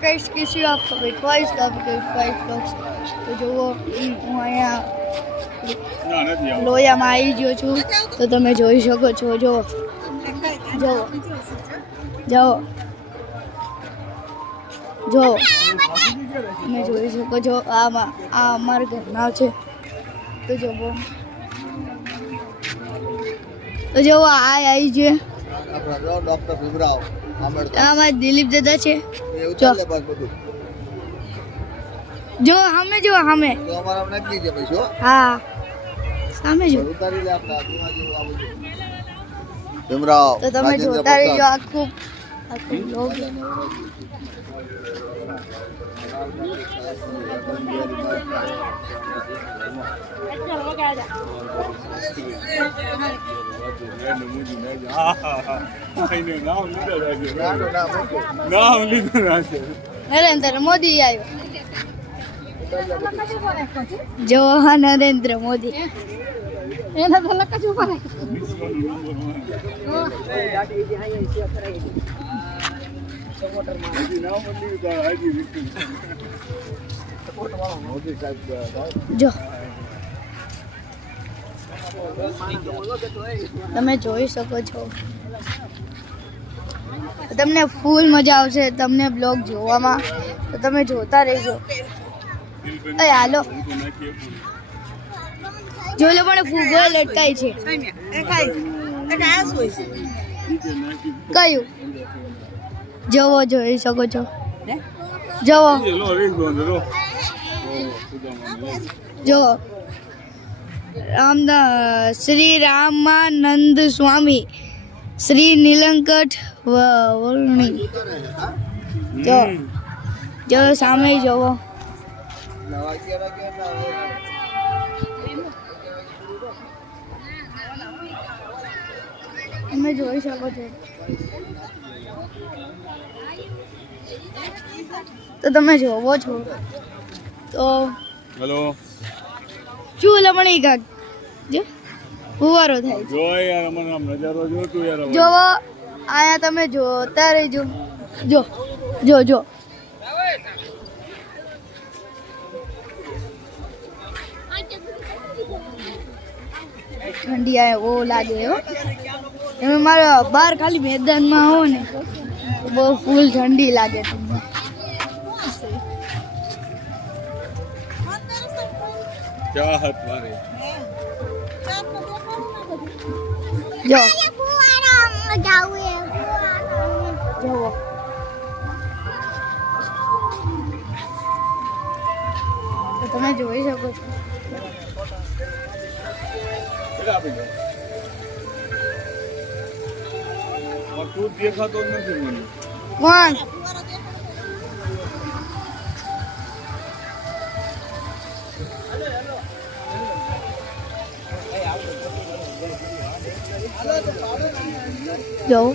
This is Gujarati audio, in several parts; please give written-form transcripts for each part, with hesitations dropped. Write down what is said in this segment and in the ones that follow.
गाइस किसी आपको रिक्वेस्ट आपके रिक्वेस्ट तो जो वो હું અહીંયા લોયામાં આવી ગયો છું તો તમે જોઈ શકો છો જો જો જો જો તમે જોઈ શકો છો આ અમારું ઘરના છે તો જો તો જો આવી છે ડોક્ટર ભીમરાવ આમાં દિલીપ દાદા છે જો સામે જો સામે તો અમારા નજદીક છે ભાઈ હા સામે જો ઉતારી લે આપણા ભીમરાવ તો તમે જોતા રહેજો આખું લોગ નરેન્દ્ર મોદી આવ્યો જો હા નરેન્દ્ર મોદી એના તો લક જ ઉપર જો તમે જોઈ શકો છો તમને ફૂલ મજા આવશે તમને બ્લોગ જોવામાં તો તમે જોતા રહેજો એ હાલો જો લો પણ ફૂગો લટકાય છે કયું જોવો જોઈ શકો છો જોવો જો શ્રી રામાનંદ સ્વામી શ્રી નીલકંઠ વર્ણી જો સામે જોવો તમે જોઈ શકો છો તો તમે જોવો છો તો હેલો શું લમણી કાક જો ફુવારો થાય જો યાર મને આમ નજારો જો તું યાર જોવો આયા તમે જોતા રહેજો જો જો જો ઠંડી આવે બહુ લાગે હો તમે મારા બહાર ખાલી મેદાનમાં હો ને બહુ ફૂલ ઠંડી લાગે તમને ચાહત મારી જો જોવો તો તમે જોઈ શકો છો તું દેખાતો જ નથી મને કોણ જો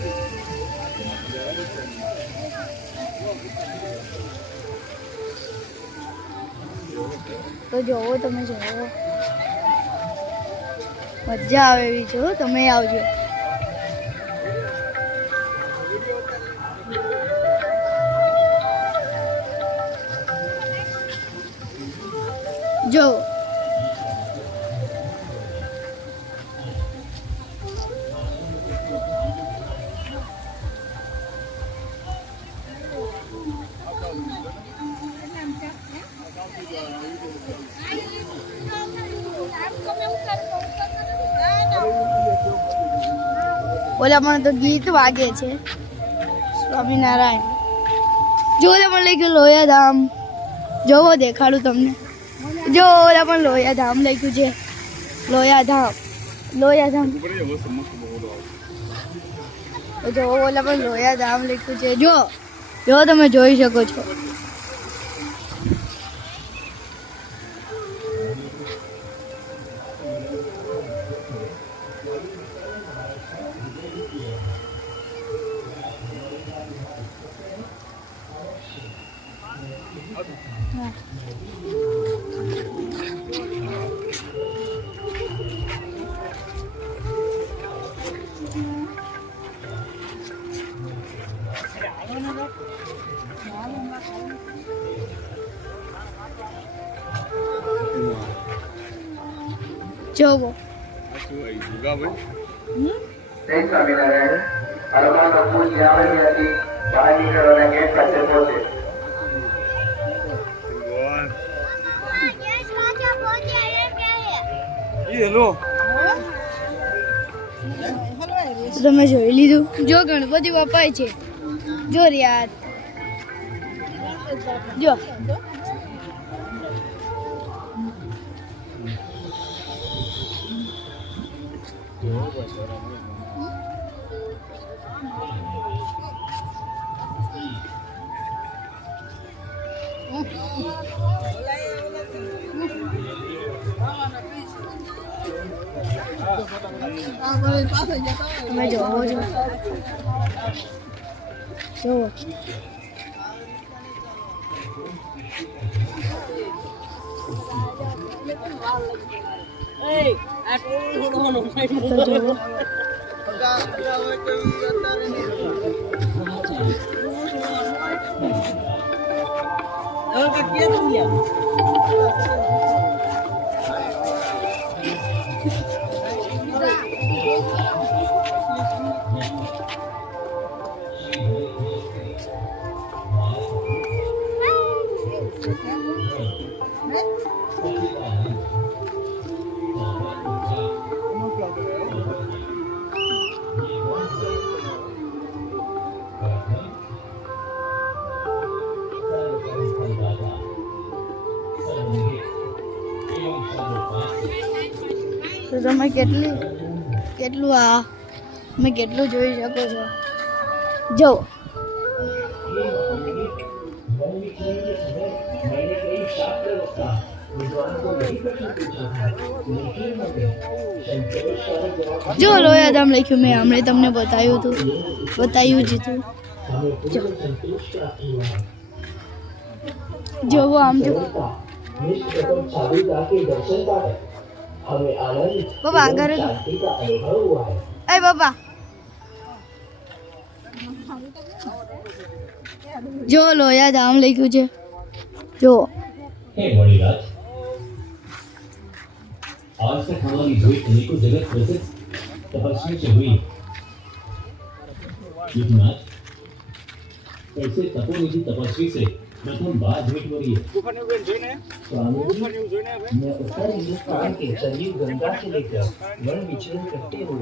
તો જોવો તમે જોવો મજા આવે એવી છે તમે આવજો જો ઓલા પણ તો ગીત વાગે છે સ્વામિનારાયણ જો ઓલા પણ લખ્યું લોયાધામ જોવો દેખાડું તમને જો ઓલા પણ લોયાધામ લખ્યું છે લોયાધામ લોયાધામ જો ઓલા પણ લોયાધામ લખ્યું છે જો જો તમે જોઈ શકો છો જોવો આ શું આવી ભૂગા ભાઈ હમ? જય સ્વામિનારાયણ. હનુમાન બાપુજી આવેલી હતી. બહાર નીકળવાના ગેટ પાસે પહોંચે. ભગવાન હેલો તમે જોઈ લીધું જો ગણપતિ બાપા છે જો યાર જો તમે જોવો છો જોવો તો જોવો તો તમે કેટલું આ તમે કેટલું જોઈ શકો છો જો જો લોયાધામ લખ્યું મેં હમણાં તમને બતાવ્યું જ હતું જોવો આમ જો બાબા આગળ એ બાબા જો લોયાધામ લખ્યું છે જો हे मणिराज, आज तक हमारी हुई अनेकों जगत प्रसिद्ध तपस्वी से हुई, लेकिन आज ऐसे तपोनिधि तपस्वी से प्रथम बार भेंट हो रही है। स्वामी जी, मैं उत्तर हिंदुस्तान के सरयू गंगा से लेकर वन विचरण करते हुए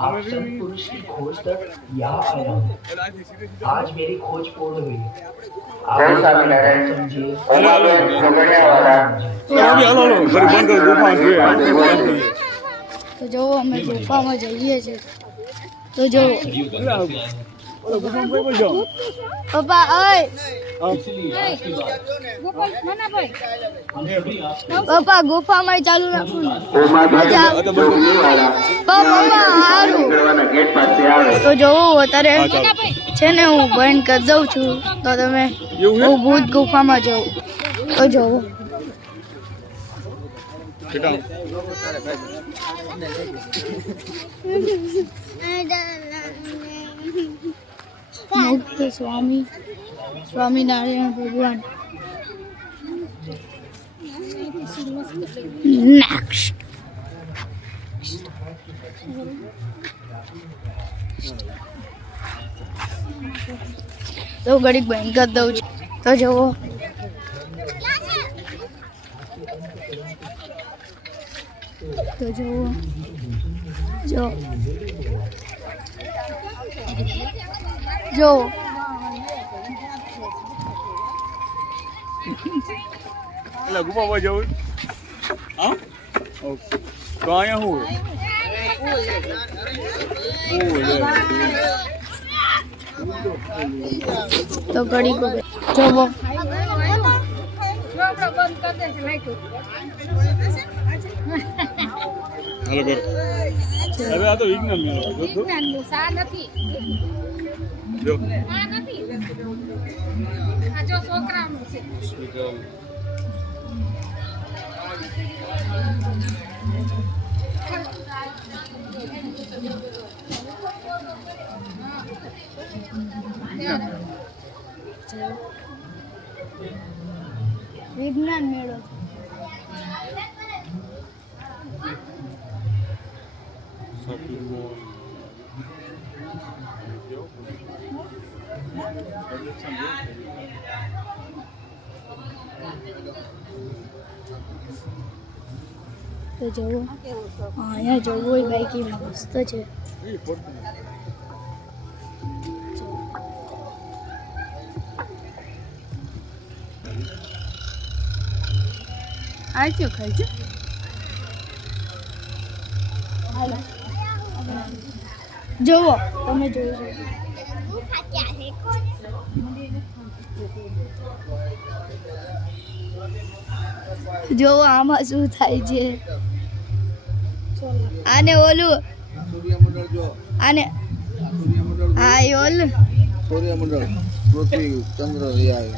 आप सब पुरुष की खोज तक यहाँ आया हूँ। आज मेरी खोज पूर्ण हुई। જય સ્વામિનારાયણ. समझिए ઉમાબેન ઝઘડિયાવાળા. હાલો ફરી બંધ કરો ગુફા જોઈએ તો જોવો અમે ગુફામાં જઈએ છીએ તો જોવો ઓલો ગુફા કોઈ બોલજો પપ્પા ઓય પપ્પા ગુફામાં ચાલુ રાખું ઉમાબેન મજા ઝઘડિયાવાળા. પપ્પા હારું નીકળવાના ગેટ પાસે આવે. તો જોવો અત્યારે છે ને હું બંધ કરી દઉં છું તો તમે હું ભૂત ગુફામાં જાઉં તો જોવો બેટા મુક્ત સ્વામિનારાયણ ભગવાન નેક્સ્ટ તો ઘડીક બંધ કરી દઉં છું તો જુઓ તો જુઓ જો જો એટલે ગુફામાં જવું હા ઓકે તો અહીંયા શું તો ઘડી જોવો હાલો કરો હવે આ તો વિજ્ઞાન મેળો જો હોસ્પિટલ વિજ્ઞાન મેળો શોપિંગ મોલ તો જવો અહીંયા જવું હોય બાઈક મસ્ત છે. આવજો ખાજો. જુઓ તમે જોઈ જોવો આમાં શું થાય છે. આને ઓલું સૂર્યમંડળ જો આને સૂર્યમંડળ હા એ ઓલું સૂર્યમંડળ પૃથ્વી ચંદ્ર એ આવે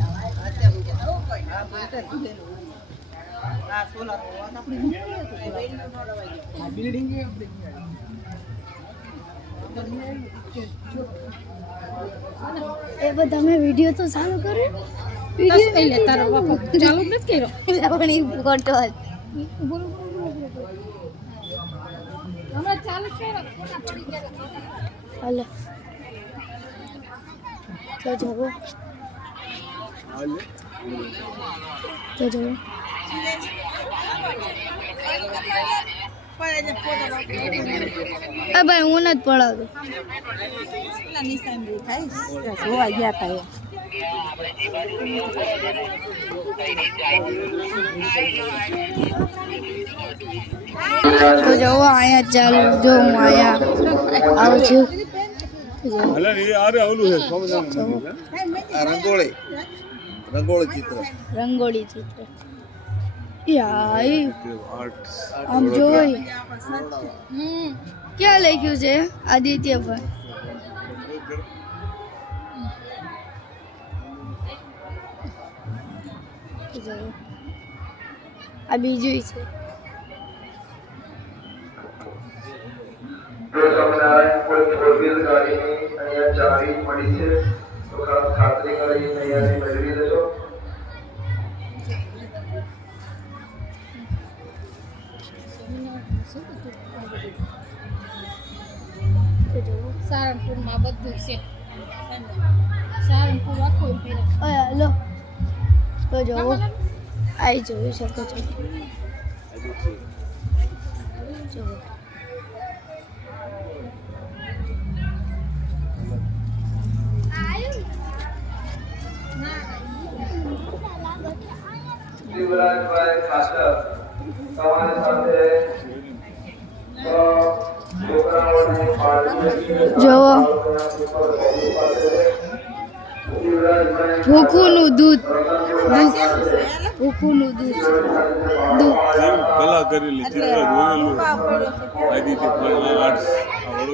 એ બધા મેં વિડીયો તો ચાલુ કર્યો. વિડીયો તારો બાપા ચાલુ નથી કર્યો પણ એ ફોટો હાલો તો જવો તો જવો. ભાઈ હું નથી પડાવતો. તો જવો અહીંયા ચાલુ જો હું અહીંયા આવું છું. અલા એ આરે ઓલું છે સ્વામિનારાયણ મંદિર આ રંગોળી રંગોળી ચિત્ર રંગોળી ચિત્ર યાર છે આર્ટ આમ જોઈ ક્યાં લખ્યું છે આદિત્ય ભાઈ. આ બીજું છે. જો સ્વામિનારાયણ કોઈ ફોર વ્હીલ ગાડીની અહીંયા ચાવી મળી છે તો ખાસ ખાતરી કરી અહીંયાથી મેળવી લેજો. સારંગપુરમાં બધું છે. સારંગપુર આખું હાલો તો જવો આવી જોઈ શકો છો. જુઓ શિવરાજભાઈ ખાતર તમારી સાથે છોકરાઓને જુઓ ભૂખુનું દૂધ ભૂખુનું દૂધ દૂધ કલા કરેલી ચિત્ર દોરેલું આદિત્ય આર્ટ્સ આ વડોદરા